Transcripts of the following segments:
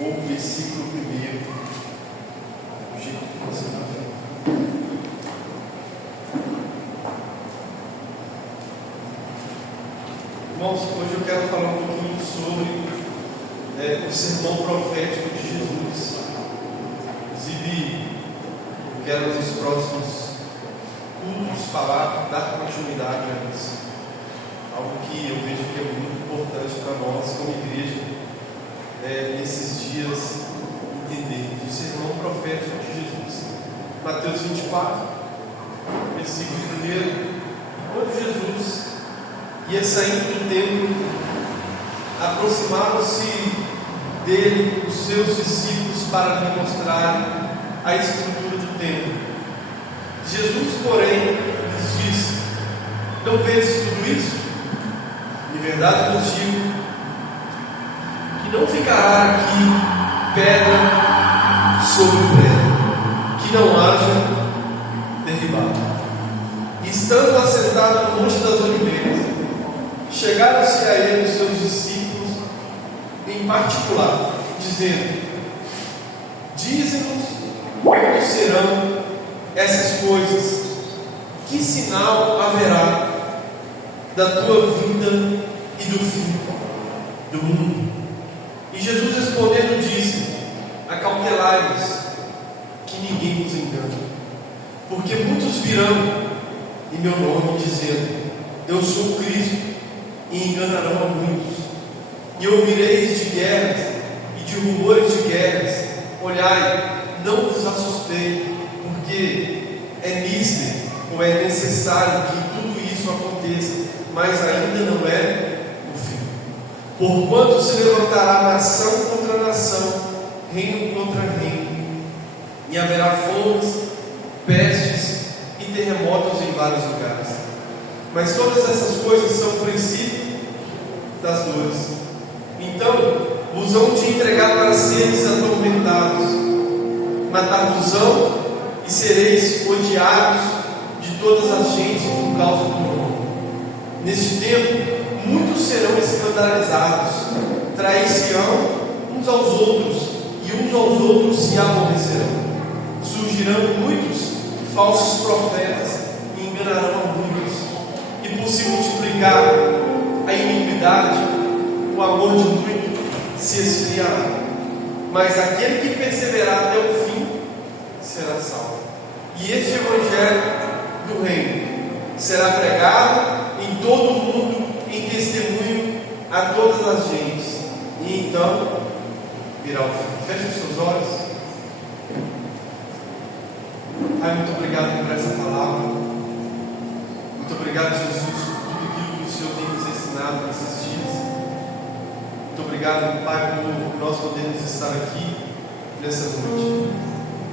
ou versículo 1, do jeito que você está vendo. Irmãos, hoje eu quero falar um pouquinho sobre o sermão profético de Jesus. Inclusive, eu quero nos próximos cultos falar, dar continuidade a isso. Algo que eu vejo que é muito importante para nós, como igreja, nesses dias, entender o sermão profético de Jesus. Mateus 24, versículo 1. Quando Jesus ia saindo do templo, aproximaram-se dele os seus discípulos para lhe mostrarem a estrutura do templo. Jesus, porém, lhes disse: não vedes tudo isso? De verdade vos digo que não ficará aqui pedra sobre pedra, que não haja derribado. E estando assentado no Monte das Oliveiras, chegaram-se a ele os seus discípulos em particular, dizendo: dize-nos quando serão essas coisas, que sinal haverá da tua vinda e do fim do mundo? E Jesus respondendo disse: acautelai-vos, que ninguém vos engane, porque muitos virão em meu nome dizendo: eu sou o Cristo, e enganarão a muitos. E ouvireis de guerras e de rumores de guerras. Olhai, não vos assusteis, porque é mister, ou é necessário que tudo isso aconteça, mas ainda não é o fim. Porquanto se levantará nação contra nação, reino contra reino, e haverá fomes, pestes e terremotos em vários lugares. Mas todas essas coisas são o princípio das dores. Então vos hão de entregar para seres atormentados, matar-vos-ão, e sereis odiados de todas as gentes por causa do meu nome. Neste tempo muitos serão escandalizados, trair-se-ão uns aos outros, e uns aos outros se aborrecerão. Surgirão muitos falsos profetas e enganarão a muitos. E por se multiplicar a iniquidade, o amor de muitos se esfriará. Mas aquele que perseverar até o fim será salvo. E este evangelho do reino será pregado em todo o mundo, em testemunho a todas as gentes, e então virá o fim. Feche os seus olhos. Pai, muito obrigado por essa palavra. Muito obrigado, Jesus, por tudo aquilo que o Senhor tem nos ensinado nesses dias. Muito obrigado, Pai, por nós podermos estar aqui nessa noite.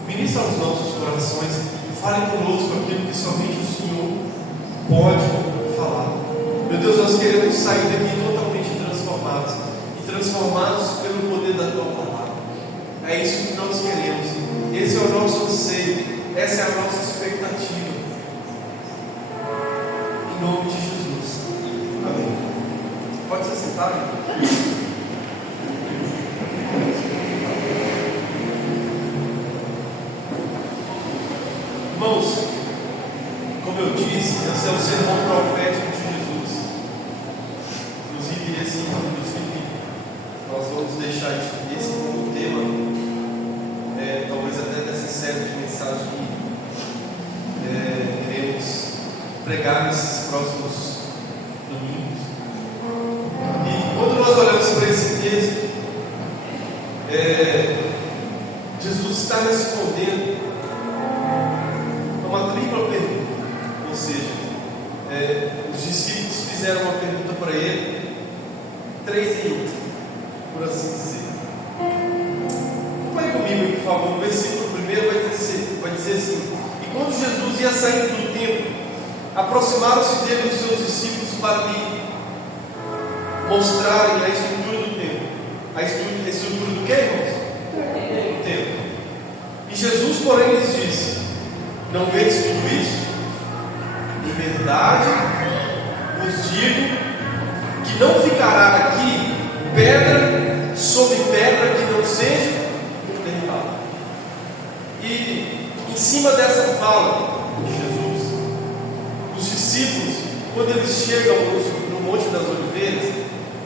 Ministra aos nossos corações, fale conosco aquilo que somente o Senhor pode falar. Meu Deus, nós queremos sair daqui totalmente transformados, e transformados pelo poder da Tua palavra. É isso que nós queremos. Esse é o nosso anseio, essa é a nossa expectativa. Em nome de Jesus. Amém. Pode se sentar, irmão. Irmãos, como eu disse, esse é o sermão profético de Jesus. Inclusive, nós vamos deixar esse como tema, talvez até dessa série de mensagens que iremos pregar nesses próximos domingos. E quando nós olhamos para esse texto, Jesus está respondendo uma tripla pergunta. Ou seja, os discípulos fizeram uma pergunta para ele, 3 em 1, por assim dizer. Vai comigo, por favor. No versículo 1 vai dizer assim: e quando Jesus ia saindo do templo, aproximaram-se dele os seus discípulos para lhe mostrarem a estrutura do templo. A estrutura do que, irmãos? Do templo. E Jesus, porém, lhes disse: não vedes tudo isso? Em verdade vos digo que não ficará aqui pedra sobre pedra que não seja E em cima dessa fala de Jesus, os discípulos, quando eles chegam no Monte das Oliveiras,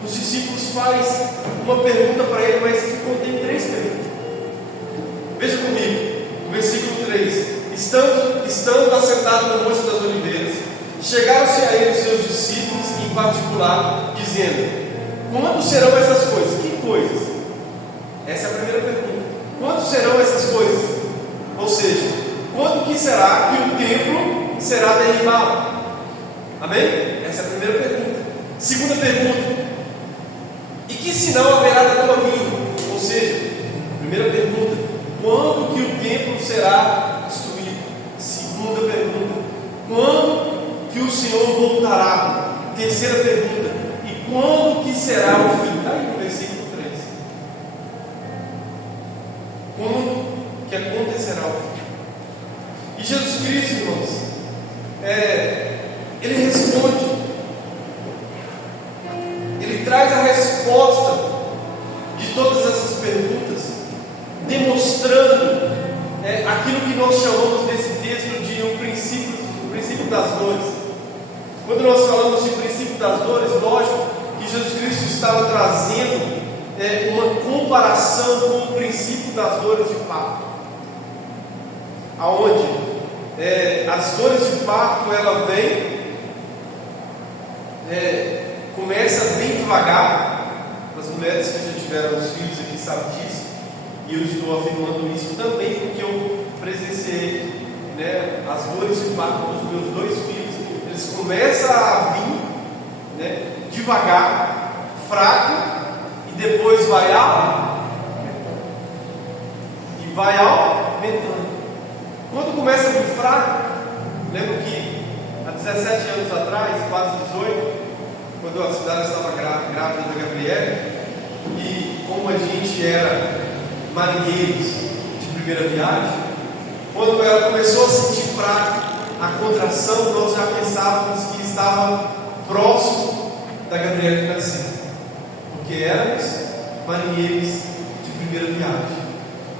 os discípulos fazem uma pergunta para ele, mas que contém 3 perguntas. Veja comigo, o versículo 3: Estando assentado no Monte das Oliveiras, chegaram-se a ele seus discípulos em particular, dizendo: quando serão essas coisas? Que coisas? Essa é a primeira pergunta. Quando serão essas coisas? Ou seja, quando que será que o templo será derribado? Amém? Essa é a primeira pergunta. Segunda pergunta: e que sinal haverá da tua vinda? Ou seja, primeira pergunta: quando que o templo será destruído? Segunda pergunta: quando que o Senhor voltará? Terceira pergunta: e quando que será o fim? Está aí no versículo 3. Quando que acontecerá o fim? E Jesus Cristo, irmãos, Ele responde, Ele traz a resposta de todas essas perguntas, demonstrando aquilo que nós chamamos desse texto de o princípio das dores. Quando nós falamos de princípio das dores, lógico que Jesus Cristo estava trazendo uma comparação com o princípio das dores de parto, aonde as dores de parto ela vem, começa bem devagar. As mulheres que já tiveram os filhos aqui sabem disso, e eu estou afirmando isso também porque eu presenciei, as dores de parto dos meus 2 filhos. Eles começam a vir, devagar, fraco, e depois vai aumentando. Quando começa a vir fraco, lembro que há 17 anos atrás, quase 18, quando a cidade estava grávida da Gabriela, e como a gente era marinheiros de primeira viagem, quando ela começou a sentir fraca a contração, nós já pensávamos que estava próximo da Gabriela nascer, porque éramos marinheiros de primeira viagem,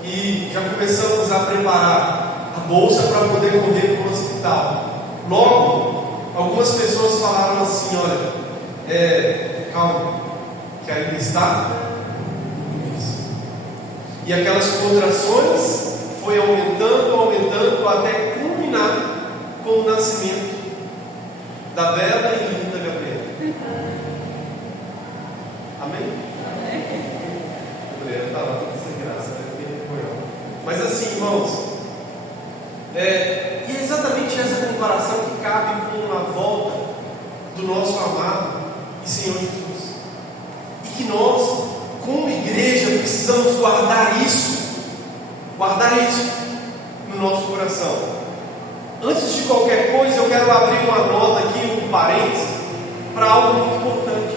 e já começamos a preparar a bolsa para poder correr para o hospital. Logo, algumas pessoas falaram assim: olha, calma, que ainda está isso. E aquelas contrações foi aumentando até culminar com o nascimento da bela e linda Gabriela. Amém? A Gabriela está lá toda sem graça, mas assim, irmãos, e é exatamente essa comparação que cabe com a volta do nosso amado e Senhor Jesus, e que nós, como igreja, precisamos guardar isso no nosso coração. Antes de qualquer coisa, eu quero abrir uma nota aqui, um parênteses, para algo muito importante,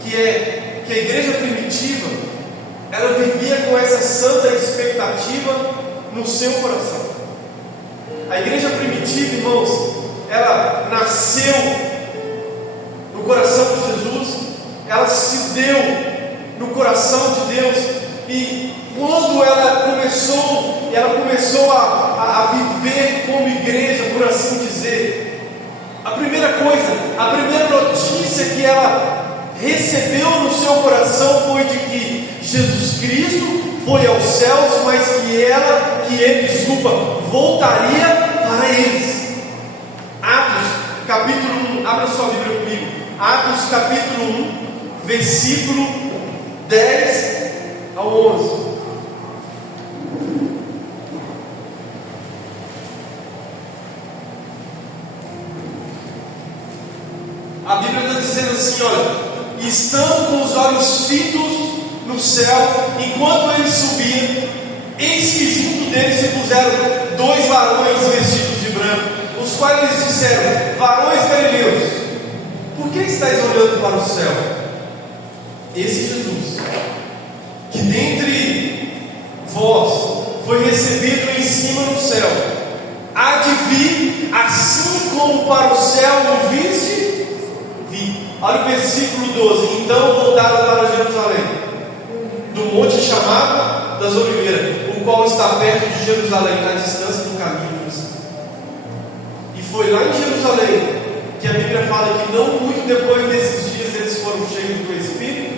que é que a igreja primitiva, ela vivia com essa santa expectativa no seu coração. A igreja primitiva, irmãos, ela nasceu no coração de Jesus, ela se deu no coração de Deus, e quando ela começou a viver como igreja, por assim dizer, a primeira notícia que ela recebeu no seu coração foi de que Jesus Cristo foi aos céus, mas que ele voltaria para eles. Atos capítulo 1, abra sua Bíblia comigo. Atos capítulo 1, versículo 10 ao 11. A Bíblia está dizendo assim, olha: estando com os olhos fitos no céu, enquanto eles subiam, eis que junto deles se puseram 2 varões vestidos de branco, os quais lhes disseram: varões galileus, por que estáis olhando para o céu? Esse Jesus, que dentre vós foi recebido em cima no céu, há de vir, assim como para o céu o viste, vi. Olha o versículo 12. Então voltaram para Jerusalém, do monte chamado das Oliveiras, o qual está perto de Jerusalém, na distância do caminho do Senhor. E foi lá em Jerusalém que a Bíblia fala que não muito depois desses dias eles foram cheios do Espírito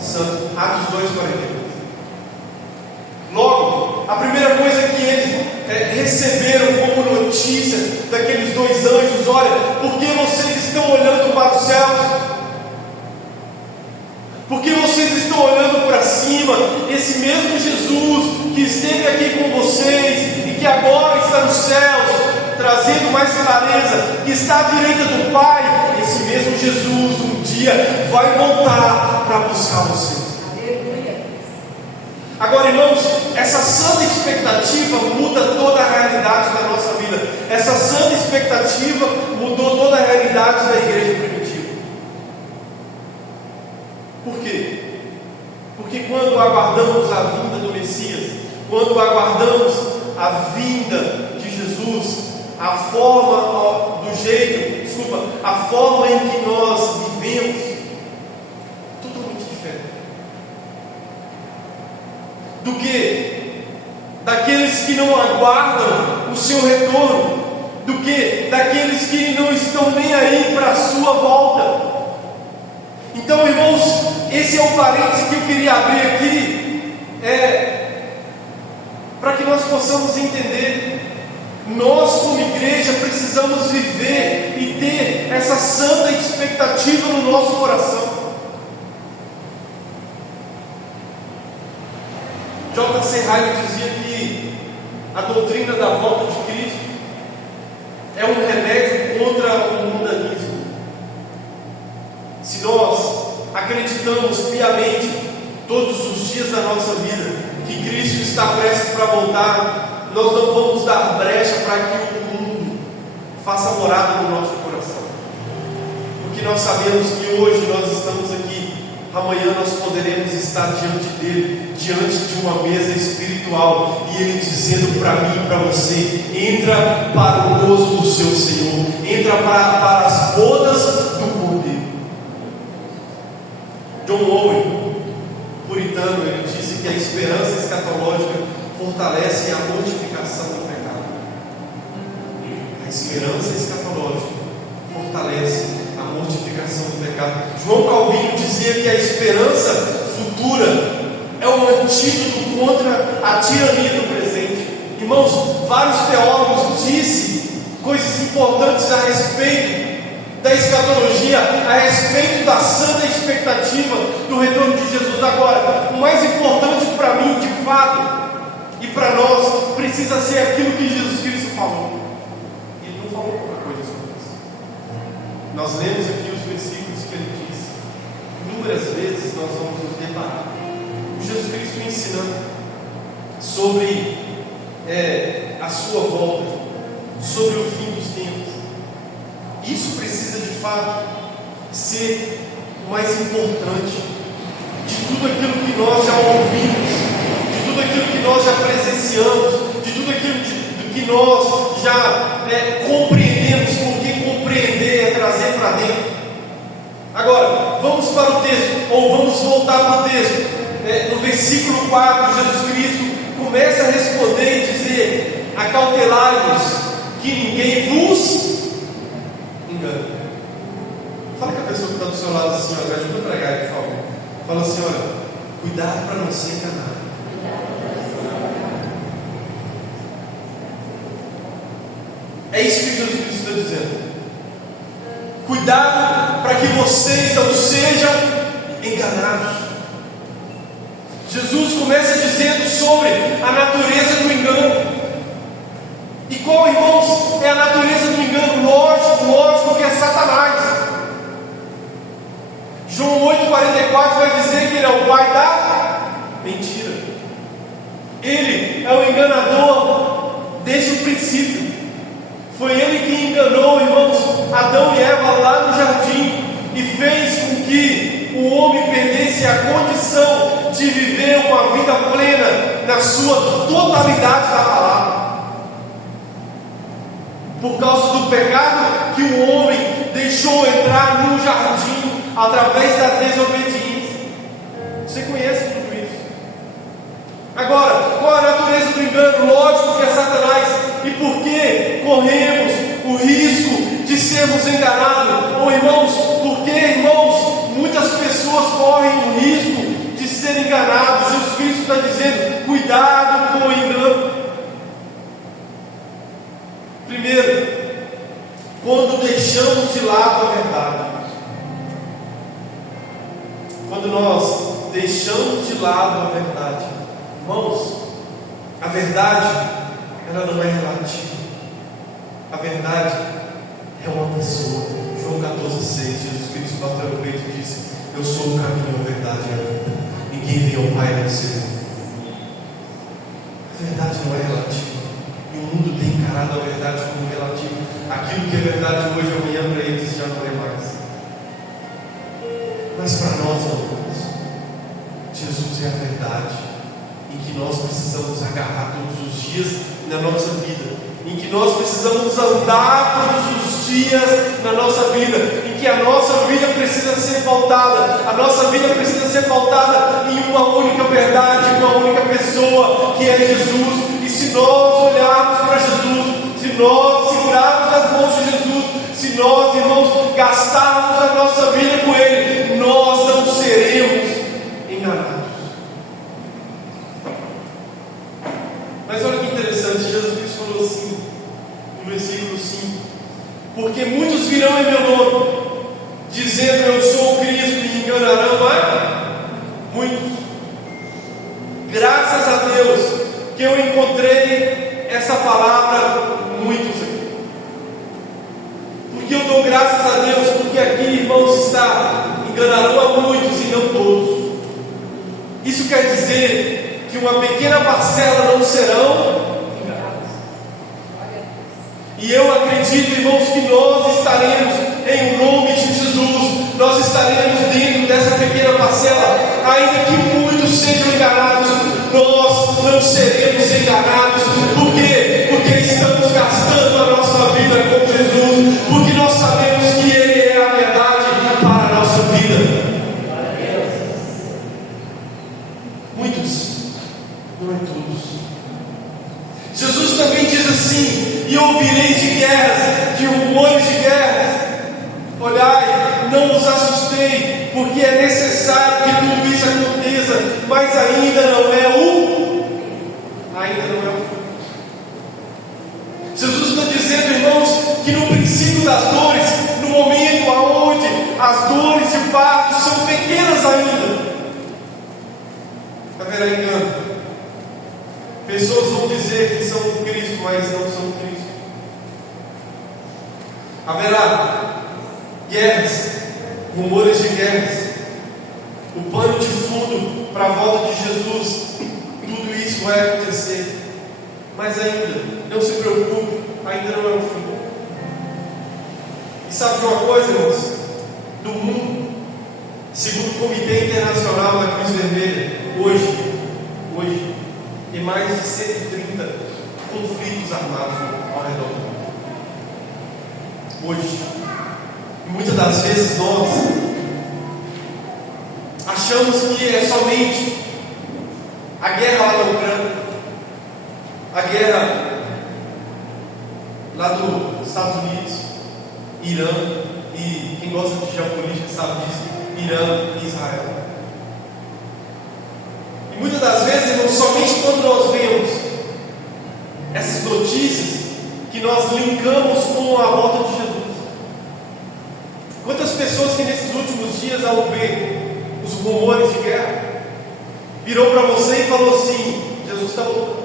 Santo. Atos 2:42. Logo, a primeira coisa que eles receberam como notícia daqueles dois anjos: olha, porque vocês estão olhando para os céus? Porque vocês estão olhando para cima? Esse mesmo Jesus que esteve aqui com vocês e que agora está nos céus, trazendo mais clareza, que está à direita do Pai, esse mesmo Jesus um dia vai voltar para buscar vocês. Agora, irmãos, essa santa expectativa muda toda a realidade da nossa vida. Essa santa expectativa mudou toda a realidade da igreja primitiva. Por quê? Porque quando aguardamos a vinda do Messias, quando aguardamos a vinda de Jesus, a forma em que nós vivemos, totalmente diferente do que daqueles que não aguardam o seu retorno, do que daqueles que não estão nem aí para a sua volta. Então, irmãos, esse é o parênteses que eu queria abrir aqui, para que nós possamos entender. Nós, como igreja, precisamos viver e ter essa santa expectativa no nosso coração. J.C. Ryle dizia que a doutrina da volta de Cristo é um remédio contra o mundanismo. Se nós acreditamos piamente todos os dias da nossa vida que Cristo está prestes para voltar, nós não vamos dar brecha para que o mundo faça morada no nosso coração, porque nós sabemos que hoje nós estamos aqui, amanhã nós poderemos estar diante dele, diante de uma mesa espiritual, e ele dizendo para mim e para você: entra para o gozo do seu Senhor, entra para as bodas do Cordeiro. John Owen, puritano, ele disse que a esperança escatológica fortalece a mortificação do pecado. A esperança escatológica fortalece a mortificação do pecado. João Calvino dizia que a esperança futura é um antídoto contra a tirania do presente. Irmãos, vários teólogos disseram coisas importantes a respeito da escatologia, a respeito da santa expectativa do retorno de Jesus. Agora, o mais importante para mim, de fato, e para nós, precisa ser aquilo que Jesus Cristo falou. Ele não falou outra coisa sobre isso. Nós lemos aqui os versículos que ele disse. Inúmeras vezes nós vamos nos deparar com Jesus Cristo ensinando sobre a sua volta, sobre o fim dos tempos. Isso precisa de fato ser o mais importante de tudo aquilo que nós já ouvimos, de tudo aquilo que nós já presenciamos, de tudo aquilo que nós já compreendemos, porque compreender é trazer para dentro. Agora, vamos para o texto, ou vamos voltar para o texto. No versículo 4, Jesus Cristo começa a responder e dizer: acautelai-vos que ninguém vos engane. Fala com a pessoa que está do seu lado assim, me ajuda a pregar, por favor. Fala assim: olha, cuidado para não ser enganado. É isso que Jesus Cristo está dizendo. Cuidado para que vocês não sejam enganados. Jesus começa dizendo sobre a natureza do engano. E qual, irmãos, é a natureza do engano? Lógico que é Satanás. João 8,44 vai dizer que ele é o pai da mentira. Ele é o enganador desde o princípio. Foi ele que enganou, irmãos, Adão e Eva lá no jardim e fez com que o homem perdesse a condição de viver uma vida plena na sua totalidade da palavra. Por causa do pecado que o homem deixou entrar no jardim através da desobediência. Você conhece tudo isso. Agora, qual a natureza do engano? Lógico que é Satanás. E por que corremos o risco de sermos enganados? Ou irmãos, por que, irmãos, muitas pessoas correm o risco de serem enganados? Jesus Cristo está dizendo: cuidado com o engano. Primeiro, quando deixamos de lado a verdade. Quando nós deixamos de lado a verdade, irmãos, a verdade, ela não é relativa. A verdade é uma pessoa. João 14,6, Jesus Cristo bateu no peito e disse: eu sou o caminho, a verdade e a vida. Ninguém vem ao Pai a não ser eu. A verdade não é relativa. E o mundo tem encarado a verdade como relativa. Aquilo que é verdade hoje, amanhã para eles já não é mais. Mas para nós, irmãos, Jesus é a verdade, em que nós precisamos agarrar todos os dias na nossa vida, em que nós precisamos andar todos os dias na nossa vida, em que a nossa vida precisa ser pautada, a nossa vida precisa ser pautada em uma única verdade, uma única pessoa, que é Jesus. E se nós olharmos para Jesus, se nós segurarmos as mãos de Jesus, se nós, irmãos, gastarmos a nossa vida com Ele, nós não seremos enganados. Mas olha que interessante, Jesus Cristo falou assim, no versículo 5: porque muitos virão em meu nome, dizendo eu sou o Cristo, e enganarão a muitos. Graças a Deus que eu encontrei essa palavra muitos aqui. Porque eu dou graças a Deus, porque aqui, irmãos, está enganarão a muitos e não todos. Isso quer dizer que uma pequena parcela não serão enganados. E eu acredito, irmãos, que nós estaremos em nome de Jesus, nós estaremos dentro dessa pequena parcela, ainda que muitos sejam enganados, nós não seremos enganados. Por quê? Porque estamos gastando a nossa vida com Jesus, porque nós sabemos que Ele é a verdade para a nossa vida. Muitos, não é todos. Jesus também diz assim: e ouvireis de guerras, de rumores de guerras. Olhai, não vos assustei, porque é necessário que tudo isso aconteça, mas ainda não é o fim. Jesus está dizendo, irmãos, que no princípio das dores, no momento onde as dores de parto são pequenas ainda, haverá engano. Pessoas vão dizer que são Cristo, mas não são Cristo. Haverá guerras, rumores de guerras, o pano de fundo para a volta de Jesus. Tudo isso vai acontecer, mas ainda, não se preocupe, ainda não é o fim. E sabe de uma coisa, irmãos? Do mundo, segundo o Comitê Internacional da Cruz Vermelha, hoje tem mais de 130 conflitos armados ao redor do mundo. Hoje, e muitas das vezes nós achamos que é somente a guerra lá da Ucrânia, a guerra lá dos Estados Unidos, Irã, e quem gosta de geopolítica sabe disso, Irã e Israel. E muitas das vezes, irmãos, somente quando nós vemos essas notícias que nós linkamos com a volta de Jesus. Quantas pessoas que nesses últimos dias, ao ver os rumores de guerra, virou para você e falou assim: Jesus está voltando.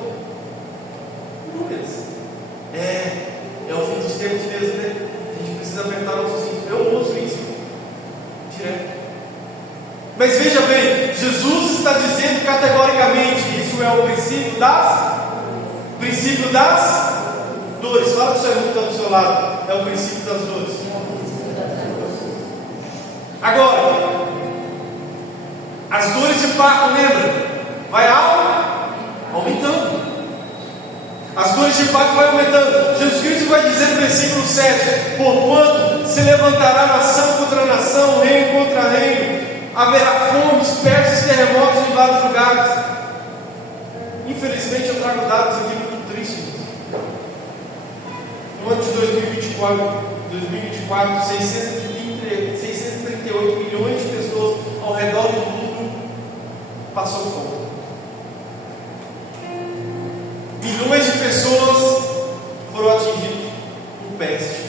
É o fim dos tempos mesmo, né? A gente precisa apertar nossos cintos. Eu ouço isso direto. Mas veja bem, Jesus está dizendo categoricamente que isso é o princípio das dores. Fala para o seu irmão que está do seu lado. É o princípio das dores. Agora, as dores de parto, lembra? Vai aumentando. As dores de parto vai aumentando. Jesus Cristo vai dizer no versículo 7: porquanto se levantará nação contra nação, reino contra reino, haverá fomes, pestes, terremotos em vários lugares. Infelizmente eu trago dados aqui muito tristes. No ano de 2024, 638 milhões de pessoas ao redor do mundo passou fome. Milhões de pessoas foram atingidas por peste.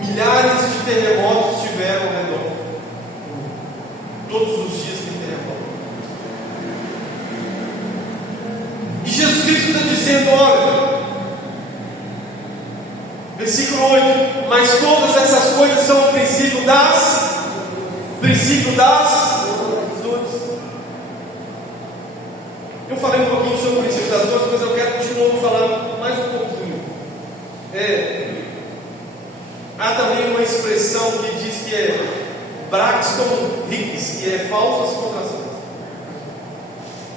Milhares de terremotos tiveram ao redor. Todos os dias tem terremoto. E Jesus Cristo está dizendo, olha, versículo 8, mas todas essas coisas são o princípio das dores. Eu falei um pouquinho sobre o princípio das dores, mas eu quero continuar falando mais um pouquinho. Há também uma expressão que diz que é Braxton Hicks, que é falsas contrações.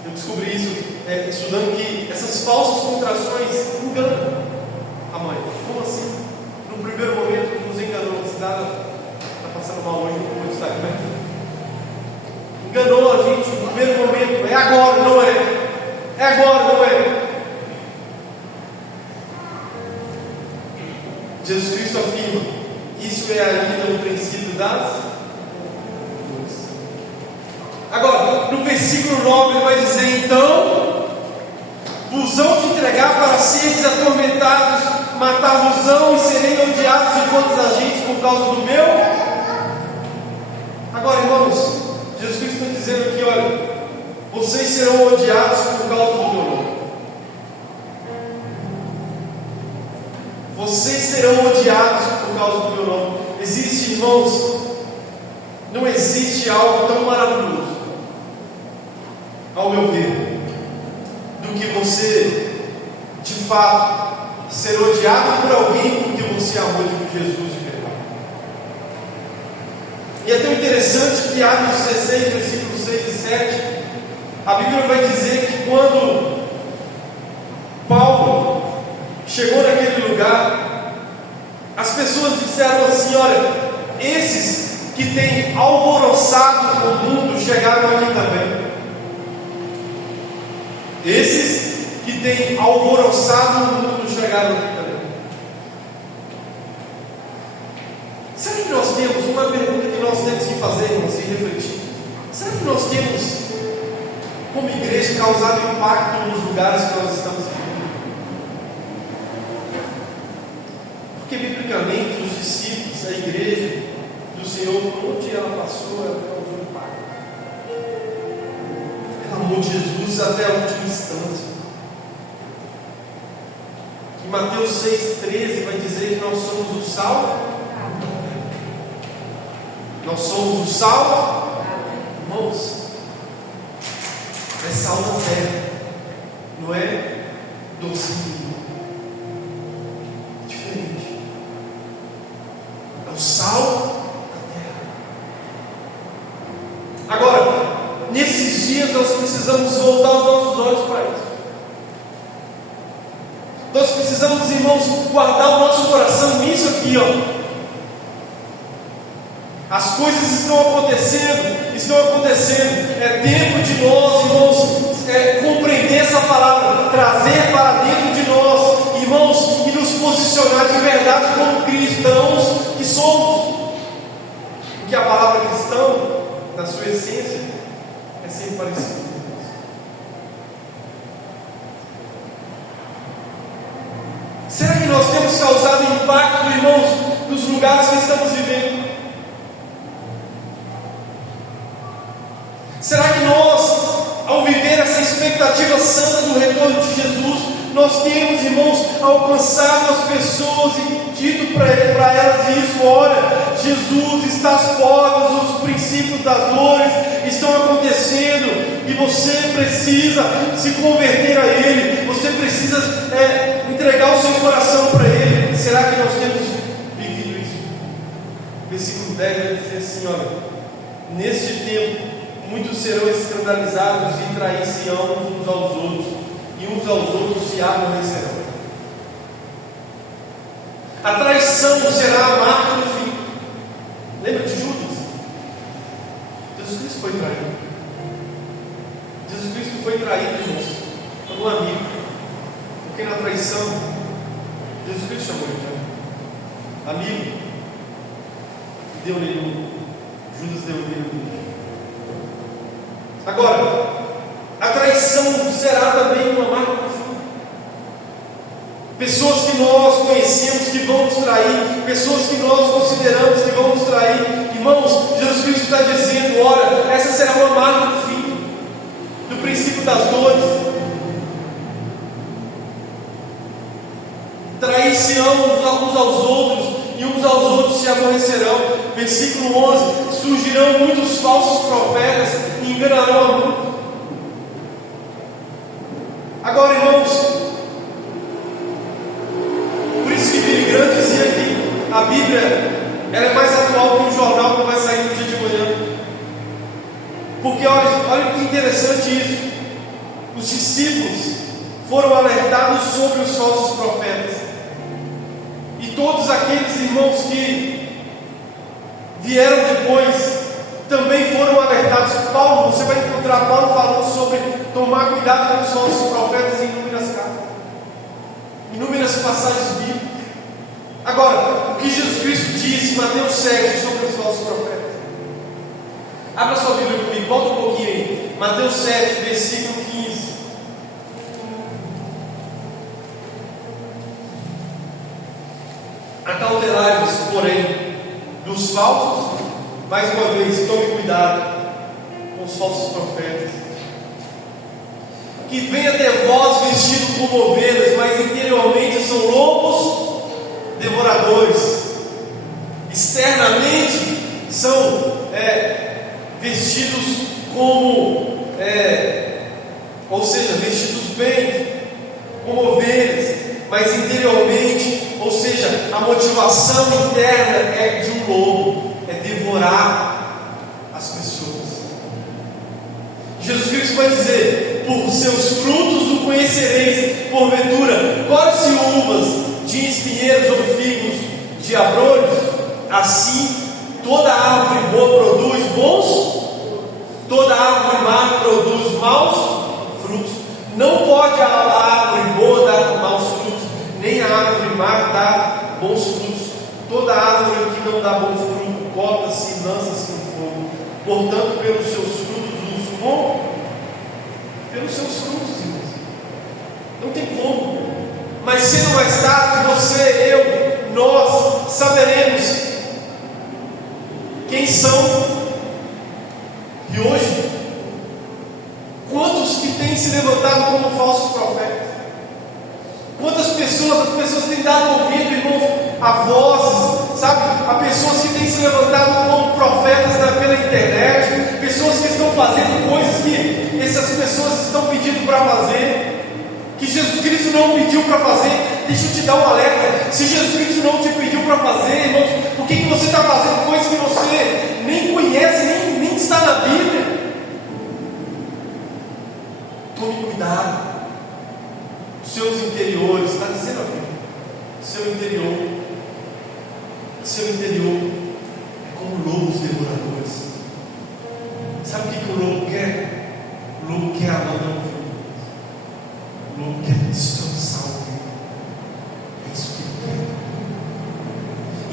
Eu descobri isso estudando que essas falsas contrações enganam a mãe. Como assim? No primeiro momento nos enganou. A cidade está passando mal hoje, não vou estar aqui. Enganou a gente no primeiro momento. É agora, não é? É agora, não é? Jesus Cristo afirma: isso é ainda o princípio das dores. Agora, no versículo 9 ele vai dizer: então vos hão de entregar para seres atormentados, matar-vos-ão e serem odiados de todas as gentes por causa do meu. Agora, irmãos, Jesus Cristo está dizendo aqui: olha, vocês serão odiados por causa do meu nome. Vocês serão odiados por causa do meu nome. Existe, irmãos, não existe algo tão maravilhoso, ao meu ver, do que você, de fato, ser odiado por alguém porque você amou de Jesus de verdade. E é tão interessante que Atos 16, versículos 6 e 7, a Bíblia vai dizer que quando Paulo chegou naquele lugar, as pessoas disseram assim: olha, esses que têm alvoroçado o mundo chegaram aqui também. Esses que têm alvoroçado o mundo chegaram aqui também. Será que nós temos uma pergunta que nós temos que fazer, irmãos, e refletir? Será que nós temos, como igreja, causado impacto nos lugares que nós estamos vivendo? Porque biblicamente os discípulos, a igreja do Senhor, por onde ela passou, ela causou impacto. Ela amou Jesus até a última instância. Em Mateus 6,13 vai dizer que nós somos o sal. Nós somos o sal. Irmãos, é sal da terra, não é docinho. Diferente. É o sal da terra. Agora, nesses dias nós precisamos voltar os nossos olhos para isso. Nós precisamos, irmãos, guardar o nosso coração nisso aqui, ó. As coisas estão acontecendo. É tempo de nós, irmãos, compreender essa palavra, trazer para dentro de nós, irmãos, e nos posicionar de verdade como cristãos que somos. Porque a palavra cristão, na sua essência, é sempre parecida. Será que nós temos causado impacto, irmãos, nos lugares que estamos vivendo? Será que nós, ao viver essa expectativa santa do retorno de Jesus, nós temos, irmãos, alcançado as pessoas e dito para elas isso: olha, Jesus está às portas, os princípios das dores estão acontecendo e você precisa se converter a Ele, você precisa entregar o seu coração para Ele. Será que nós temos vivido isso? Versículo 10 vai dizer assim: olha, neste tempo muitos serão escandalizados e trair-se-ão uns aos outros, e uns aos outros se aborrecerão. A traição será a marca do fim. Lembra de Judas? Jesus Cristo foi traído. Jesus Cristo foi traído, irmãos, por um amigo. Porque na traição, Jesus Cristo chamou ele de amigo. Judas deu nele. Agora, a traição será também uma marca do fim. Pessoas que nós conhecemos que vão nos trair, pessoas que nós consideramos que vão nos trair. Irmãos, Jesus Cristo está dizendo: olha, essa será uma marca do fim, do princípio das dores. Trair-se-ão uns aos outros, e uns aos outros se aborrecerão. Versículo 11: surgirão muitos falsos profetas e enganarão a muitos. Agora, irmãos, por isso que Billy Graham dizia que a Bíblia ela é mais atual que um jornal que vai sair no dia de manhã. Porque olha que interessante isso. Os discípulos foram alertados sobre os falsos profetas. E todos aqueles irmãos que vieram depois também foram alertados. Paulo, você vai encontrar Paulo falando sobre tomar cuidado com os falsos profetas em inúmeras passagens bíblicas. Agora, o que Jesus Cristo disse em Mateus 7 sobre os falsos profetas? Abra sua Bíblia comigo, volta um pouquinho aí. Mateus 7, versículo 15. Acautelai-vos, porém, dos falsos. Mais uma vez, tome cuidado com os falsos profetas, que vêm até vós vestidos como ovelhas, mas interiormente são lobos devoradores. Externamente são vestidos como, ou seja, vestidos bem, como ovelhas, mas interiormente, ou seja, a motivação interna é de um lobo, é devorar as pessoas. Jesus Cristo vai dizer: por seus frutos o conhecereis. Porventura, colhe-se uvas de espinheiros ou figos de abrolhos? Assim, toda árvore boa produz bons, toda árvore má produz maus frutos. Não pode a árvore boa dar maus frutos, nem a árvore má dar bons frutos. Toda árvore que não dá bom fruto corta-se e lança-se no fogo. Portanto, pelos seus frutos os com. Pelos seus frutos, irmãos. Não tem como. Mas cedo ou mais tarde, você, eu, nós saberemos quem são. E hoje, quantos que têm se levantado como falsos profetas? Quantas pessoas, as pessoas têm dado ouvido, irmãos, a vozes, sabe? Há pessoas que têm se levantado como profetas pela internet, pessoas que estão fazendo coisas que essas pessoas estão pedindo para fazer, que Jesus Cristo não pediu para fazer. Deixa eu te dar um alerta: se Jesus Cristo não te pediu para fazer, irmãos, por que você está fazendo coisas que você nem conhece, nem está na Bíblia? Tome cuidado. Seus interiores, está dizendo a Bíblia, seu interior é como lobos devoradores. Sabe o que o lobo quer? O lobo quer a lã da ovelha. O lobo quer destroçar a ovelha. É isso que ele quer.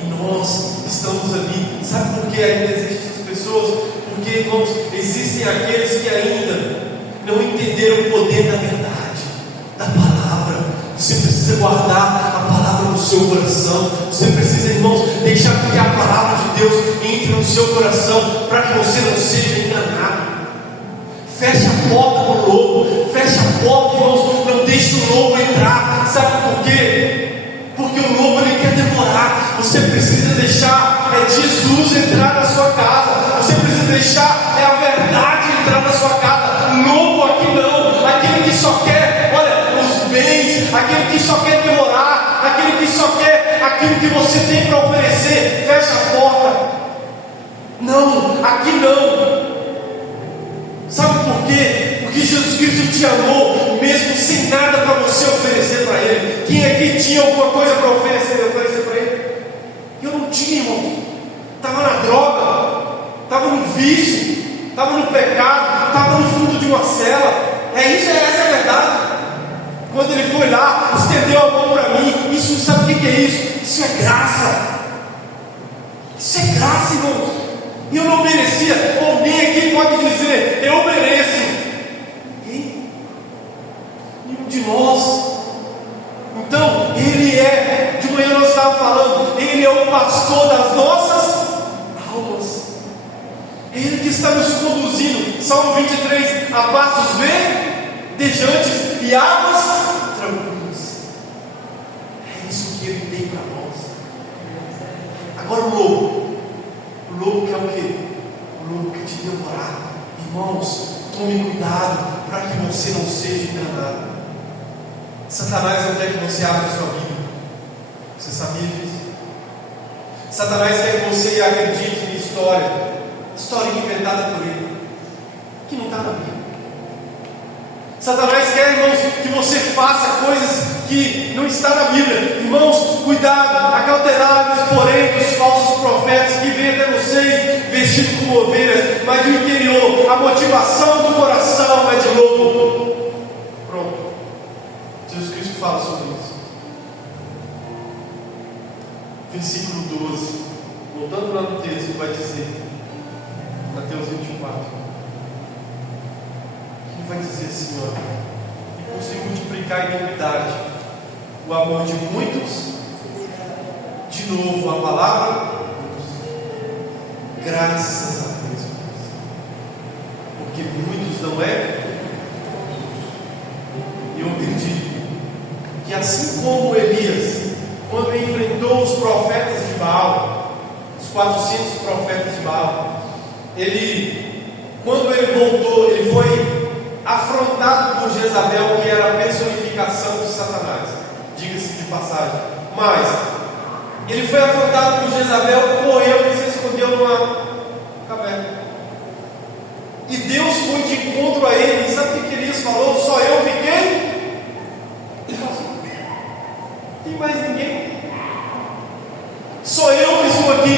E nós estamos ali. Sabe por que ainda existem essas pessoas? Porque, irmãos, existem aqueles que ainda não entenderam o poder da verdade, da palavra. Você precisa guardar a palavra no seu coração. Você precisa, irmãos, deixar que a palavra de Deus entre no seu coração, para que você não seja enganado. Feche a porta do lobo. Feche a porta, irmãos. Não deixe o lobo entrar. Sabe por quê? Porque o lobo ele quer devorar. Você precisa deixar Jesus entrar na sua casa. Você precisa deixar a verdade entrar na sua casa. Lobo aqui não. Aquele que só quer, olha, os bens, aquele que só quer devorar, aquele que só quer aquilo que você tem para oferecer. Fecha a porta. Não, aqui não. Sabe por quê? Porque Jesus Cristo te amou, mesmo sem nada para você oferecer para Ele. Quem aqui tinha alguma coisa para oferecer para Ele? Eu não tinha, irmão. Estava na droga, estava no vício, estava no pecado, estava no fundo de uma cela. É para mim. Isso, sabe o que é isso? Isso é graça. Isso é graça, irmãos. E eu não merecia. Alguém aqui pode dizer: eu mereço. Nenhum de nós. Então, Ele é, de manhã nós estávamos falando, Ele é o pastor das nossas almas. Ele que está nos conduzindo. Salmo 23: a pastos verdejantes e águas tranquilas. É isso que Ele tem para nós. Agora o lobo quer o quê? O lobo quer te devorar. Irmãos, tome cuidado para que você não seja enganado. Satanás não quer que você abra sua Bíblia. Você sabia disso? Satanás quer que você acredite em história inventada por ele, que não está na Bíblia. Satanás quer, irmãos, que você faça coisas que não está na Bíblia. Irmãos, cuidado, acautelai-vos, porém, dos falsos profetas que vêm até vocês vestidos como ovelhas, mas no interior a motivação do coração é de lobo. Pronto. Jesus Cristo fala sobre isso. Versículo 12. Voltando lá no texto, vai dizer, Mateus 24. Ele vai dizer assim, ó: e por se multiplicar a iniquidade, o amor de muitos, de novo a palavra, graças a Deus, porque muitos não é. Eu acredito que assim como Elias, quando enfrentou os profetas de Baal, os 400 profetas de Baal, quando ele voltou, ele foi afrontado por Jezabel, que era a personificação de Satanás, diga-se de passagem. Mas ele foi afrontado por Jezabel, correu e se escondeu numa caverna. E Deus foi de encontro a ele. E sabe o que Elias falou? Só eu fiquei. Tem mais ninguém. Só eu que estou aqui.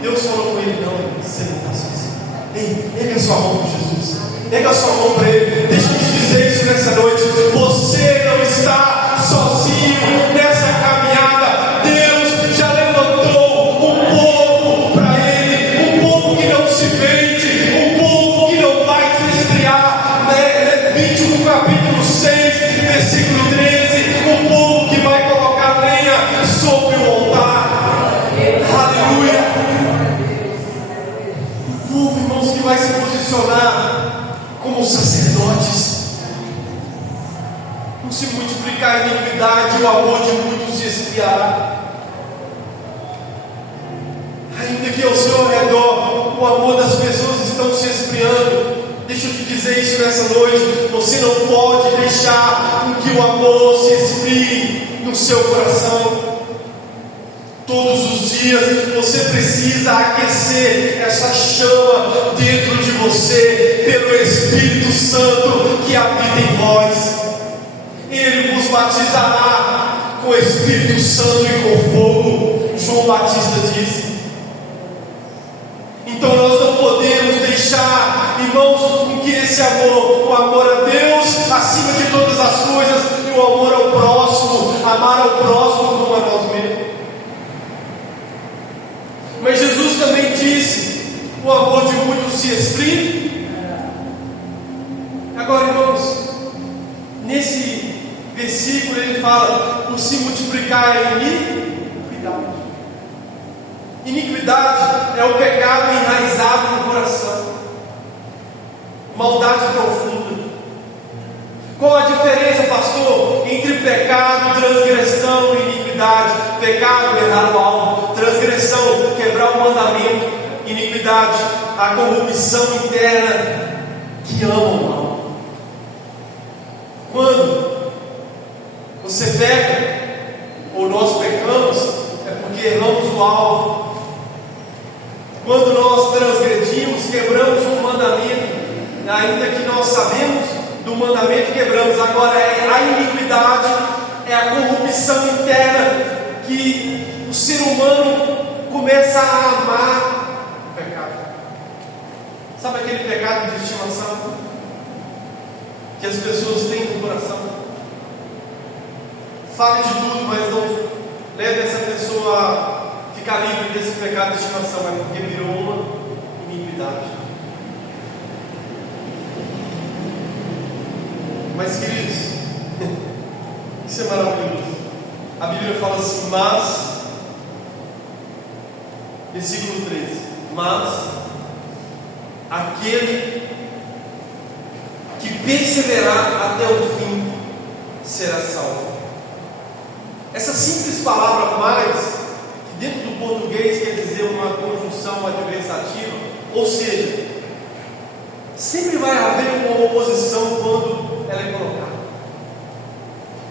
Deus falou com ele: não, você não está sozinho. Ei, erga a sua mão para Jesus. Erga a sua mão para Ele. Deixa eu te dizer isso nessa noite. Você não está sozinho nessa caminhada. Deus já levantou um povo para Ele. Um povo que não se vende. Um povo que não vai se esfriar. Levítico capítulo 6, versículo 13. Um povo que vai colocar lenha sobre o altar. Aleluia. Um povo, irmãos, que vai se posicionar como sacerdotes. Não se multiplicar a iniquidade, o amor de muitos se esfriará. Ainda que ao seu redor o amor das pessoas estão se esfriando, deixa eu te dizer isso nessa noite: você não pode deixar que o amor se esfrie no seu coração. Todos os dias você precisa aquecer essa chama dentro de você pelo Espírito Santo que habita em vós. Ele vos batizará com o Espírito Santo e com fogo, João Batista disse. Então nós não podemos deixar, irmãos, com que esse amor, o amor a Deus acima de todas as coisas e o amor ao próximo, amar ao próximo como a nós mesmos. Mas Jesus também disse: o amor de muitos se esfria. Agora, irmãos, nesse versículo ele fala: por se multiplicar a iniquidade. Iniquidade é o pecado enraizado no coração, maldade profunda. Qual a diferença, pastor, entre pecado, transgressão e iniquidade? Pecado, errar o alvo; transgressão, quebrar o mandamento; iniquidade, a corrupção interna que ama o mal. Quando você peca, ou nós pecamos, é porque erramos o alvo. Quando nós transgredimos, quebramos um mandamento, ainda que nós sabemos do mandamento, quebramos. Agora a iniquidade é a corrupção interna, que o ser humano começa a amar o pecado. Sabe aquele pecado de estimação que as pessoas têm no coração? Fale de tudo, mas ficar livre desse pecado de estimação, é porque virou uma iniquidade. Mas, queridos, isso é maravilhoso. A Bíblia fala assim, mas, versículo 13, mas aquele que perseverar até o fim será salvo. Essa simples palavra mais, que dentro do português quer dizer uma conjunção adversativa, ou seja, sempre vai haver uma oposição quando ela é colocada.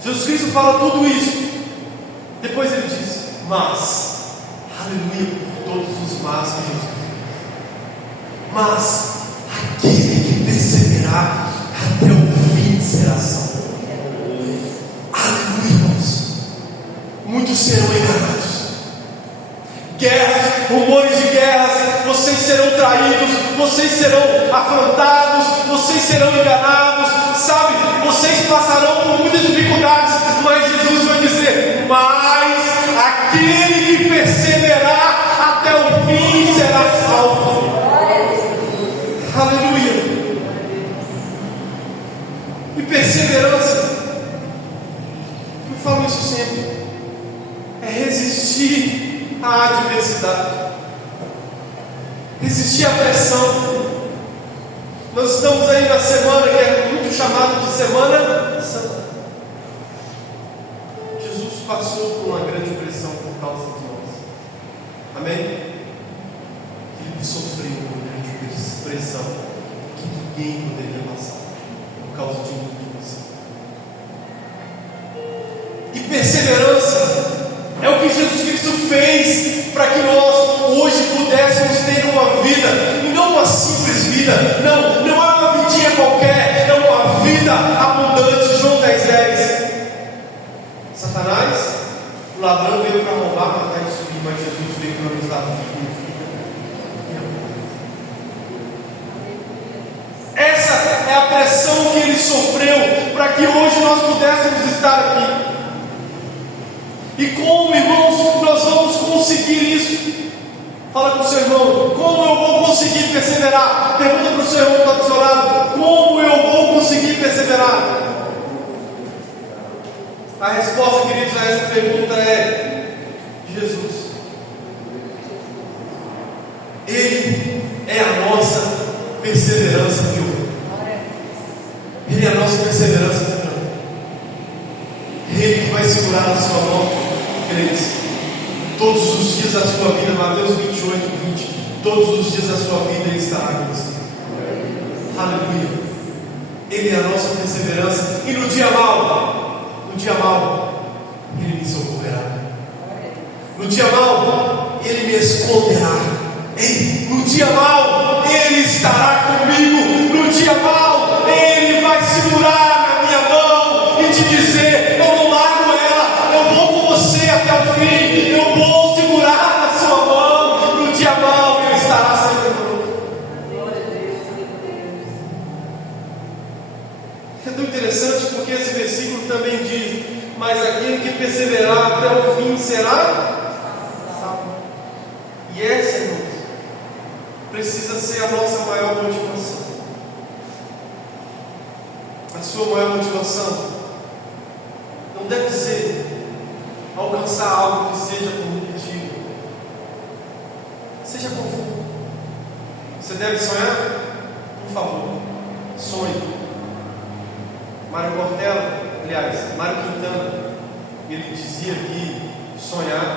Jesus Cristo fala tudo isso, depois ele diz, mas, aleluia por todos os mas que Jesus Cristo. Mas aquele que perseverar até o fim será salvo. Aleluia, irmãos. Muitos serão enganados. Guerras, rumores de guerras, vocês serão traídos, vocês serão afrontados, vocês serão enganados, sabe? Vocês passarão por muitas dificuldades, mas Jesus vai dizer, mas aquele que perseverar até o fim será salvo. Aleluia. E perseverança, eu falo isso sempre, é resistir à adversidade, resistir à pressão. Nós estamos aí na semana que é muito chamada de Semana Santa. Jesus passou por uma grande pressão por causa de nós. Amém? Ele sofreu uma grande pressão que ninguém poderia passar por causa de um de você. E perseverança é o que Jesus Cristo fez para que nós hoje pudéssemos ter uma vida, e não uma simples vida, não é uma vidinha qualquer, é uma vida abundante. João 10:10. Satanás, o ladrão veio para roubar, matar e destruir, mas Jesus veio para nos dar vida. Essa é a pressão que ele sofreu para que hoje nós pudéssemos estar aqui. E como, irmãos, nós vamos conseguir isso? Fala com o seu irmão, como eu vou conseguir perseverar? Pergunta para o seu irmão que está do seu lado, como eu vou conseguir perseverar? A resposta, queridos, a essa pergunta é Jesus. Ele é a nossa perseverança, viu? Ele é a nossa perseverança, viu? Ele que vai segurar a sua mão, crentes, todos os dias da sua vida. Mateus 28:20. Todos os dias da sua vida Ele estará com você. Aleluia. Ele é a nossa perseverança. E no dia mau, Ele me socorrerá. No dia mau, Ele me esconderá. No dia mau, Ele estará comigo. No dia mau, Ele vai segurar na minha mão e te dizer: eu não largo ela, eu vou com você até o fim, eu vou segurar na sua mão. No dia mau, Ele estará sempre conosco. É tão interessante porque esse versículo também diz: mas aquele que perseverar até o fim será salvo. E essa, irmãos, precisa ser a nossa maior motivação. A sua maior motivação não deve ser alcançar algo que seja competitivo, seja qual for. Você deve sonhar? Por favor, sonhe. Mário Quintana, ele dizia que sonhar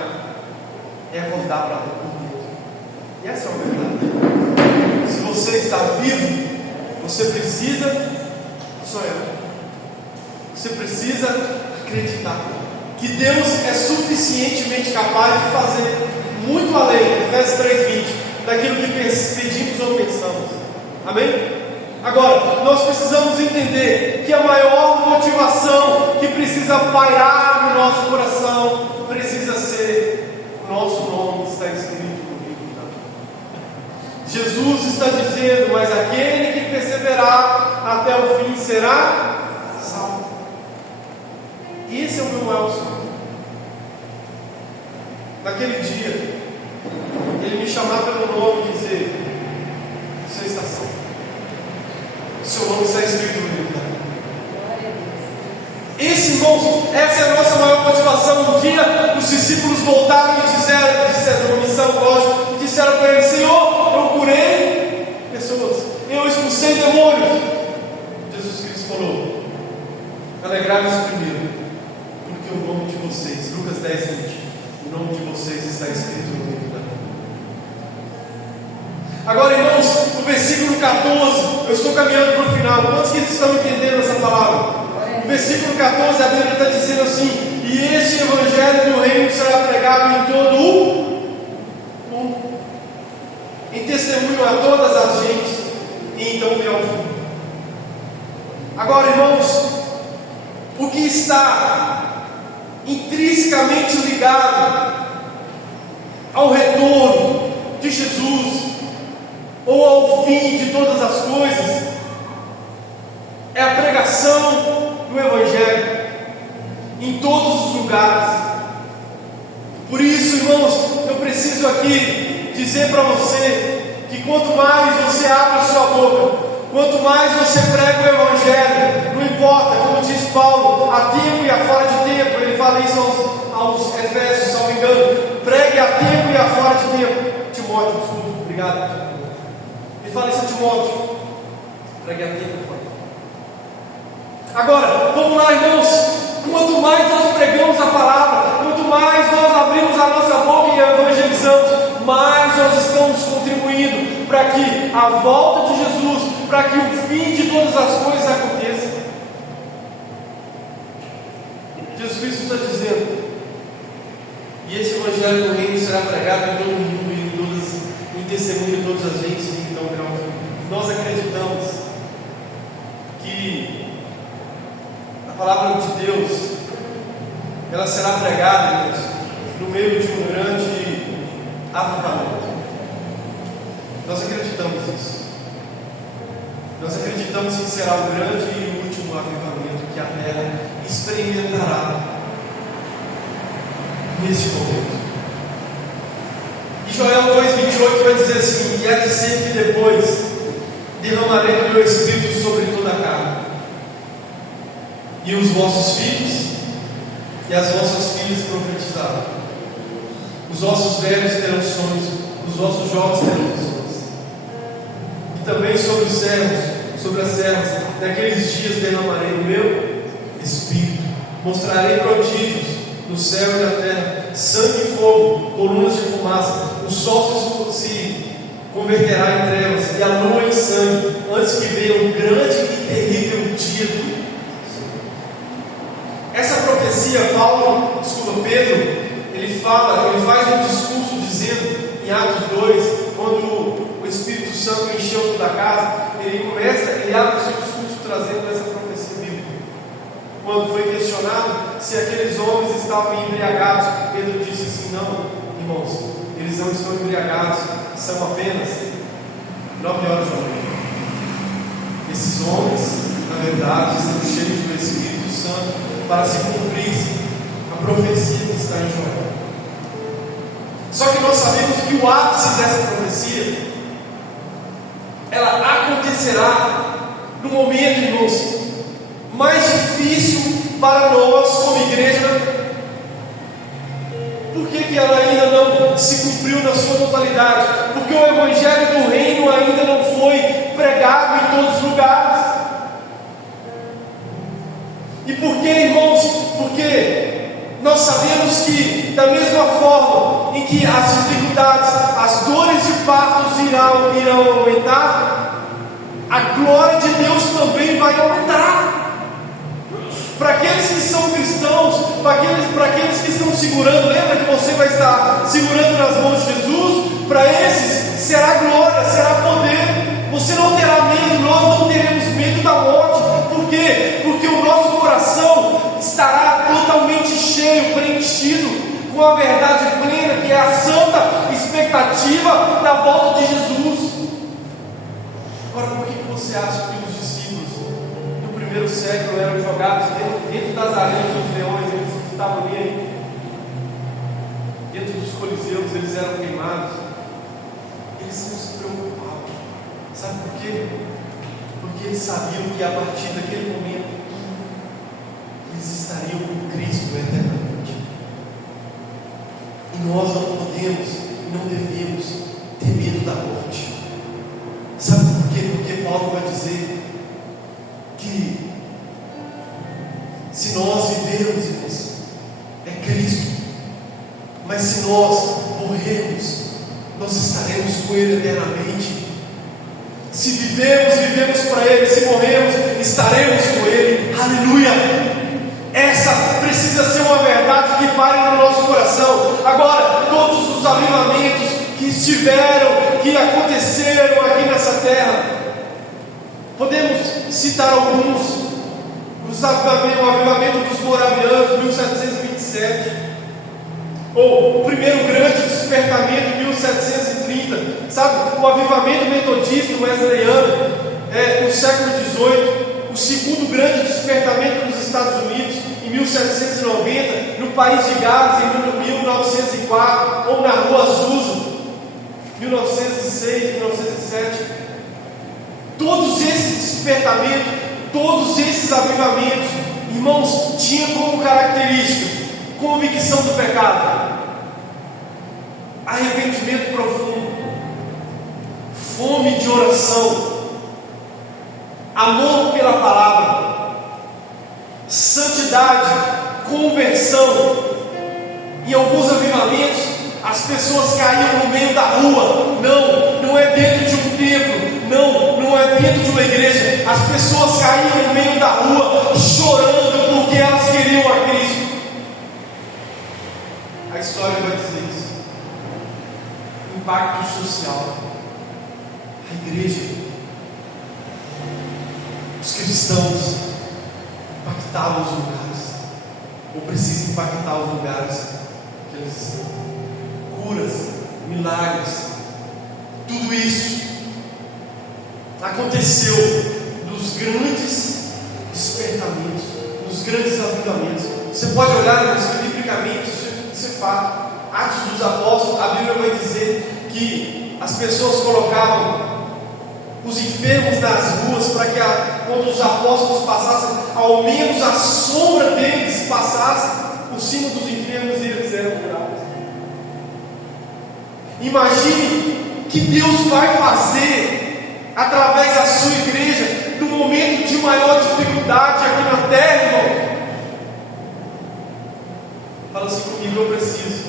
é acordar para dormir. E essa é uma verdade. Se você está vivo, você precisa sonhar. Você precisa acreditar que Deus é suficientemente capaz de fazer muito além, Efésios 3:20, daquilo que pedimos ou pensamos. Amém? Agora, nós precisamos entender que a maior motivação que precisa pairar no nosso coração precisa ser o nosso nome que está escrito no livro da vida. Jesus está dizendo: mas aquele que perseverar até o fim será salvo. E esse é o meu maior sonho. Naquele dia, Ele me chamar pelo nome e dizer: você está salvo. Seu nome está escrito no livro da vida. Esse, irmãos, essa é a nossa maior motivação. Um dia os discípulos voltaram e disseram uma missão, lógico, e disseram para ele: Senhor, eu curei pessoas, eu expulsei demônios. Jesus Cristo falou: alegrai-vos primeiro, porque o nome de vocês, Lucas 10:20, o nome de vocês está escrito no livro da vida. Agora, irmãos, no versículo 14, eu estou caminhando para o final. Quantos que estão entendendo essa palavra? No versículo 14, a Bíblia está dizendo assim: e este evangelho do reino será pregado em todo o mundo, em testemunho a todas as gentes, e então virá o fim. Agora, irmãos, o que está intrinsecamente ligado ao retorno de Jesus, ou ao fim de todas as coisas, é a pregação do Evangelho em todos os lugares. Por isso, irmãos, eu preciso aqui dizer para você que quanto mais você abre a sua boca, quanto mais você prega o Evangelho, não importa, como diz Paulo, a tempo e a fora de tempo. Ele fala isso aos Efésios, se não me engano: pregue a tempo e a fora de tempo. Timóteo, desculpa, obrigado. Ele fala isso a Timóteo: pregue a tempo e a fora de tempo. Agora, vamos lá, irmãos. Quanto mais nós pregamos a palavra, quanto mais nós abrimos a nossa boca e evangelizamos, mais nós estamos contribuindo para que a volta de Jesus, para que o fim de todas as coisas aconteça. Jesus Cristo está dizendo: e esse evangelho do reino será pregado em todo o mundo, em testemunho de todas as gentes, e então virá o fim. Nós acreditamos que a palavra de Deus, ela será pregada, irmãos, no meio de um grande avivamento. Nós acreditamos nisso. Nós acreditamos que será o grande e último avivamento que a terra experimentará neste momento. E Joel 2,28 vai dizer assim: e há de ser que depois derramarei o meu Espírito sobre toda a carne, e os vossos filhos e as vossas filhas profetizarão, os vossos velhos terão sonhos, os vossos jovens terão visões, e também sobre os servos, sobre as servas, naqueles dias derramarei o meu Espírito, mostrarei prodígios no céu e na terra, sangue e fogo, colunas de fumaça, o sol se converterá em trevas e a lua em sangue, antes que venha um grande e terrível dia do Senhor. Essa profecia, Pedro, ele faz um discurso dizendo, em Atos 2, quando o Espírito Santo encheu toda a casa, ele abre o seu discurso trazendo essa profecia bíblica. Quando foi questionado se aqueles homens estavam embriagados, Pedro disse assim: não, irmãos, eles não estão embriagados, são apenas 9 horas da noite. Esses homens, na verdade, estão cheios do Espírito Santo para se cumprir a profecia que está em Joel. Só que nós sabemos que o ápice dessa profecia, ela acontecerá no momento, irmãos, mais difícil para nós como igreja. Por que ela ainda não se cumpriu na sua totalidade? Porque o Evangelho do Reino ainda não foi pregado em todos os lugares. E por que, irmãos? Porque nós sabemos que, da mesma forma em que as dificuldades, as dores de partos irão aumentar, a glória de Deus também vai aumentar. Para aqueles que são cristãos, para aqueles que estão segurando, lembra que você vai estar segurando nas mãos de Jesus? Para esses será glória, será poder. Você não terá medo, nós não teremos medo da morte. Por quê? Porque o nosso coração estará totalmente cheio, preenchido com a verdade plena, que é a santa expectativa da volta de Jesus. Agora, por que você acha que os discípulos do primeiro século eram jogados dentro das areias dos leões? Eles estavam ali? dentro dos coliseus, eles eram queimados, eles não se preocupavam. Sabe por quê? Porque eles sabiam que a partir daquele momento eles estariam com Cristo eternamente. E nós não podemos e não devemos ter medo da morte. Sabe por quê? Porque Paulo vai dizer que se nós vivermos, irmãos, é Cristo. Mas se nós morrermos, nós estaremos com Ele eternamente. Se vivemos, vivemos para Ele. Se morrermos, estaremos com Ele. Aleluia! Essa precisa ser uma verdade que pare no nosso coração. Agora, todos os avivamentos que estiveram, que aconteceram aqui nessa terra, podemos citar alguns. O avivamento dos moravianos, 1727, ou o primeiro grande despertamento, 1730, sabe? O avivamento metodista wesleyano, no século XVIII, o segundo grande despertamento nos Estados Unidos, em 1790, no país de Gales, em 1904, ou na Rua Azusa, 1906, 1907. Todos esses despertamentos, todos esses avivamentos, irmãos, tinham como característica convicção do pecado, arrependimento profundo, fome de oração, amor pela palavra, santidade, conversão. Em alguns avivamentos, as pessoas caíam no meio da rua. Não é dentro de um templo, não é dentro de uma igreja. As pessoas caíam no meio da rua, chorando porque elas queriam a Cristo. A história vai dizer isso. Impacto social. A igreja, os cristãos impactavam os lugares, ou precisam impactar os lugares que eles estão. Curas, milagres, tudo isso aconteceu nos grandes despertamentos, nos grandes avivamentos. Você pode olhar biblicamente, isso é fato. Atos dos Apóstolos, a Bíblia vai dizer que as pessoas colocavam os enfermos nas ruas para que quando os apóstolos passassem, ao menos a sombra deles passasse por cima dos enfermos e eles eram curados. Imagine que Deus vai fazer através da sua igreja no momento de maior dificuldade aqui na terra, irmão. Fala assim comigo: eu preciso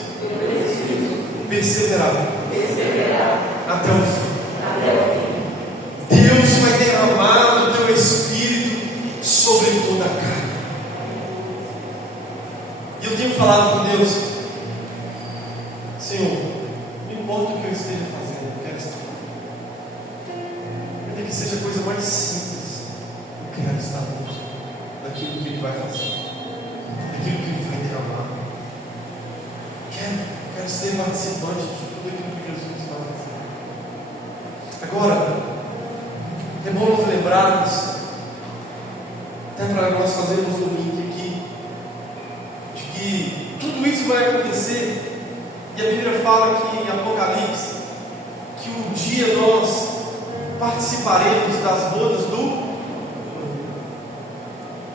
perseverar até o fim. Deus vai derramar o teu Espírito sobre toda a carne. E eu tenho falado com Deus: Senhor, não importa o que eu esteja fazendo, eu quero estar. Ainda que seja a coisa mais simples, eu quero estar dentro daquilo que Ele vai fazer, daquilo que Ele vai derramar. Quero ser participante de tudo aquilo que Jesus vai fazer. Agora, é bom nos lembrarmos, até para nós fazermos um link aqui, de que tudo isso vai acontecer. E a Bíblia fala que em Apocalipse, que um dia nós participaremos das bodas do...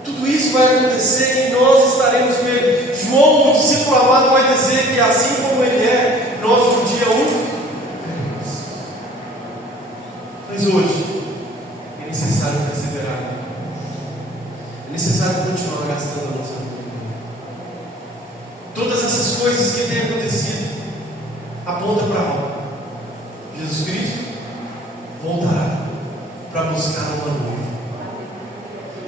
Tudo isso vai acontecer e nós estaremos com Ele. João, o discípulo amado, vai dizer que assim como Ele é, nós um dia Mas hoje é necessário perseverar. É necessário continuar gastando a nossa vida. Todas essas coisas que têm acontecido apontam para algo. Jesus Cristo voltará para buscar uma noiva.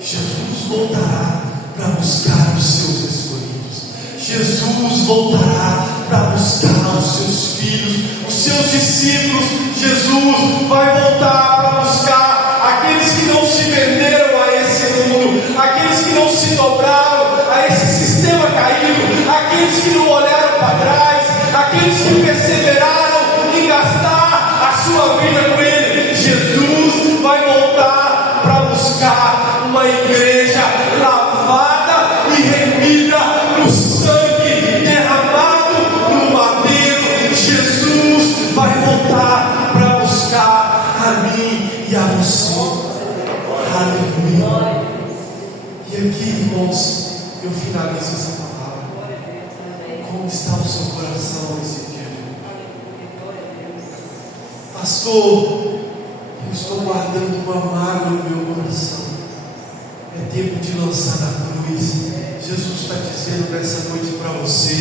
Jesus voltará para buscar os seus escolhidos. Jesus voltará para buscar os seus filhos, os seus discípulos. Jesus vai voltar para buscar aqueles que não se venderam a esse mundo, aqueles que não se dobraram a esse sistema caído, aqueles que não olharam para trás, aqueles que perseveraram em gastar a sua vida com Ele. Jesus vai voltar para buscar uma igreja lavada e remida no sangue derramado no aqui, irmãos, eu finalizo essa palavra. Como está o seu coração nesse dia? Pastor, eu estou guardando uma mágoa no meu coração. É tempo de lançar na cruz. Jesus está dizendo nessa noite para você: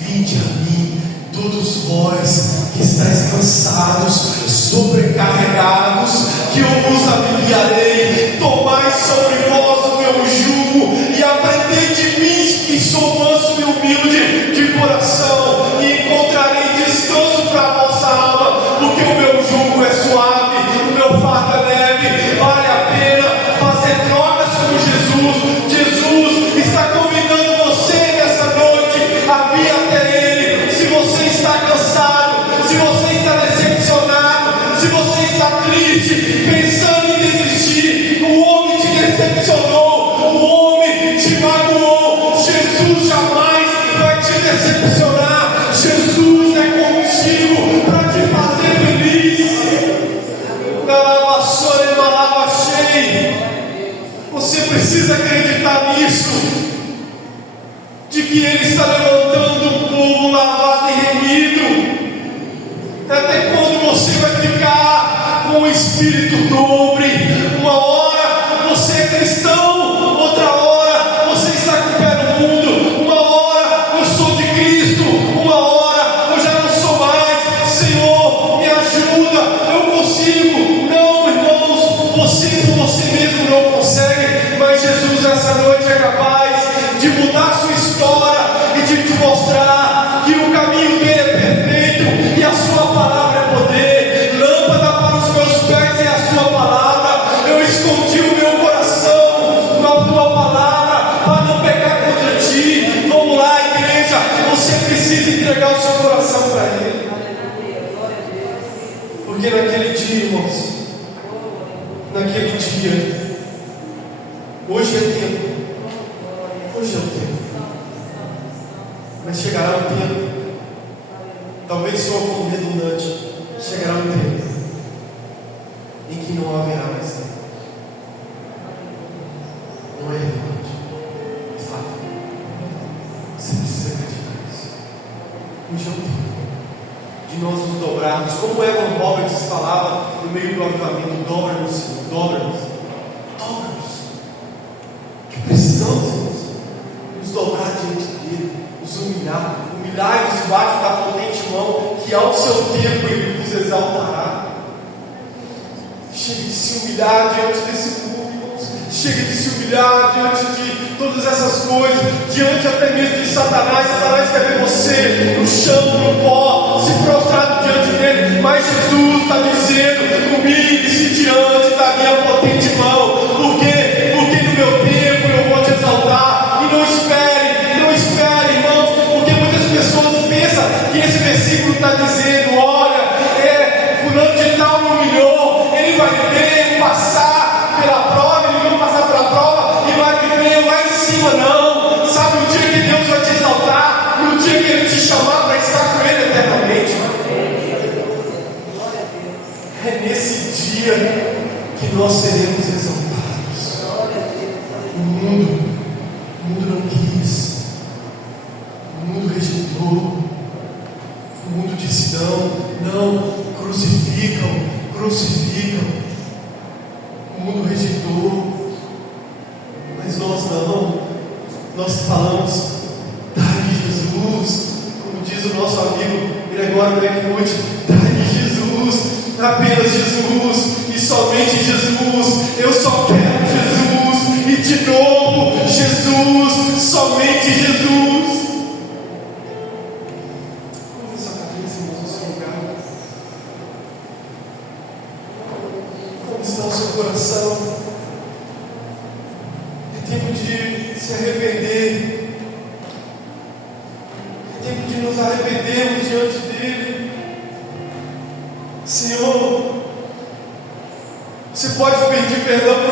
vinde a mim, todos vós que estáis cansados, sobrecarregados, que eu vos aliviarei. Tomai sobre vós o meu jugo e aprendei de mim, que sou manso e humilde de coração, e encontrarei descanso para a vossa alma, porque o meu jugo é suave, o meu fardo é leve. Vale a pena fazer trocas com Jesus. Jesus está convidando você nessa noite a vir até Ele. Se você está cansado, se você está decepcionado, se você está triste, pensando em desistir, o homem te decepcionou, o homem te magoou. Jesus jamais vai te decepcionar. Jesus é contigo para te fazer feliz. Você precisa acreditar nisso, de que Ele está levantando um povo lavado e remido. Até quando você vai ficar com o espírito dobre? Uma hora você é cristão, outra hora você está com o pé no mundo. Uma hora eu sou de Cristo, uma hora eu já não sou mais. Senhor, me ajuda, eu consigo. Não, irmãos, você por você mesmo não consegue, mas Jesus essa noite é capaz de mudar sua história e de te mostrar que o caminho dele é perfeito e a sua palavra é poder. Lâmpada para os meus pés é a sua palavra. Eu escondi o meu coração com a tua palavra para não pecar contra ti. Vamos lá, igreja, você precisa entregar o seu coração para Ele, porque naquele dia, irmãos, naquele dia, hoje é tempo, hoje é o tempo, mas chegará um tempo, talvez só como redundante, chegará um tempo em que não haverá mais tempo. Não é relevante, é fato. Você precisa acreditar nisso. Hoje é o tempo de nós nos dobrarmos, como Evan Roberts falava no meio do avivamento: dobra-nos, Senhor, dobra-nos, dobra-nos. Que precisamos nos dobrar diante dele, nos humilhar-nos debaixo da potente mão, que ao seu tempo Ele vos exaltará. Chega de se humilhar diante desse mundo, irmãos. Chega de se humilhar diante de todas essas coisas, diante até mesmo de Satanás. Satanás quer ver você no chão, no pó, se prostrado diante dele, mas Jesus está dizendo: humilhe-se diante da minha potente mão. Por quê? Porque no meu tempo eu vou te exaltar. E não espere, irmãos, porque muitas pessoas pensam que esse versículo está dizendo: olha, fulano de tal me humilhou, ele vai ver, passar pela prova, ele vai passar pela prova e vai viver lá em cima. Não, sabe o dia que Deus vai te exaltar? No dia que Ele te chamar para estar com Ele eternamente. É nesse dia que nós seremos exaltados. O mundo não quis, o mundo rejeitou, o mundo disse não, crucificam. O mundo rejeitou, mas nós não. Nós falamos: dá-lhe Jesus, como diz o nosso amigo Gregório Beckwood: dá-lhe Jesus, apenas Jesus e somente Jesus. Eu só quero Jesus, e de novo Jesus, somente Jesus. Como sua cabeça, irmãos, no seu lugar? Como está o seu coração? É tempo de se arrepender. É tempo de nos arrependermos diante dele. Senhor, você pode pedir perdão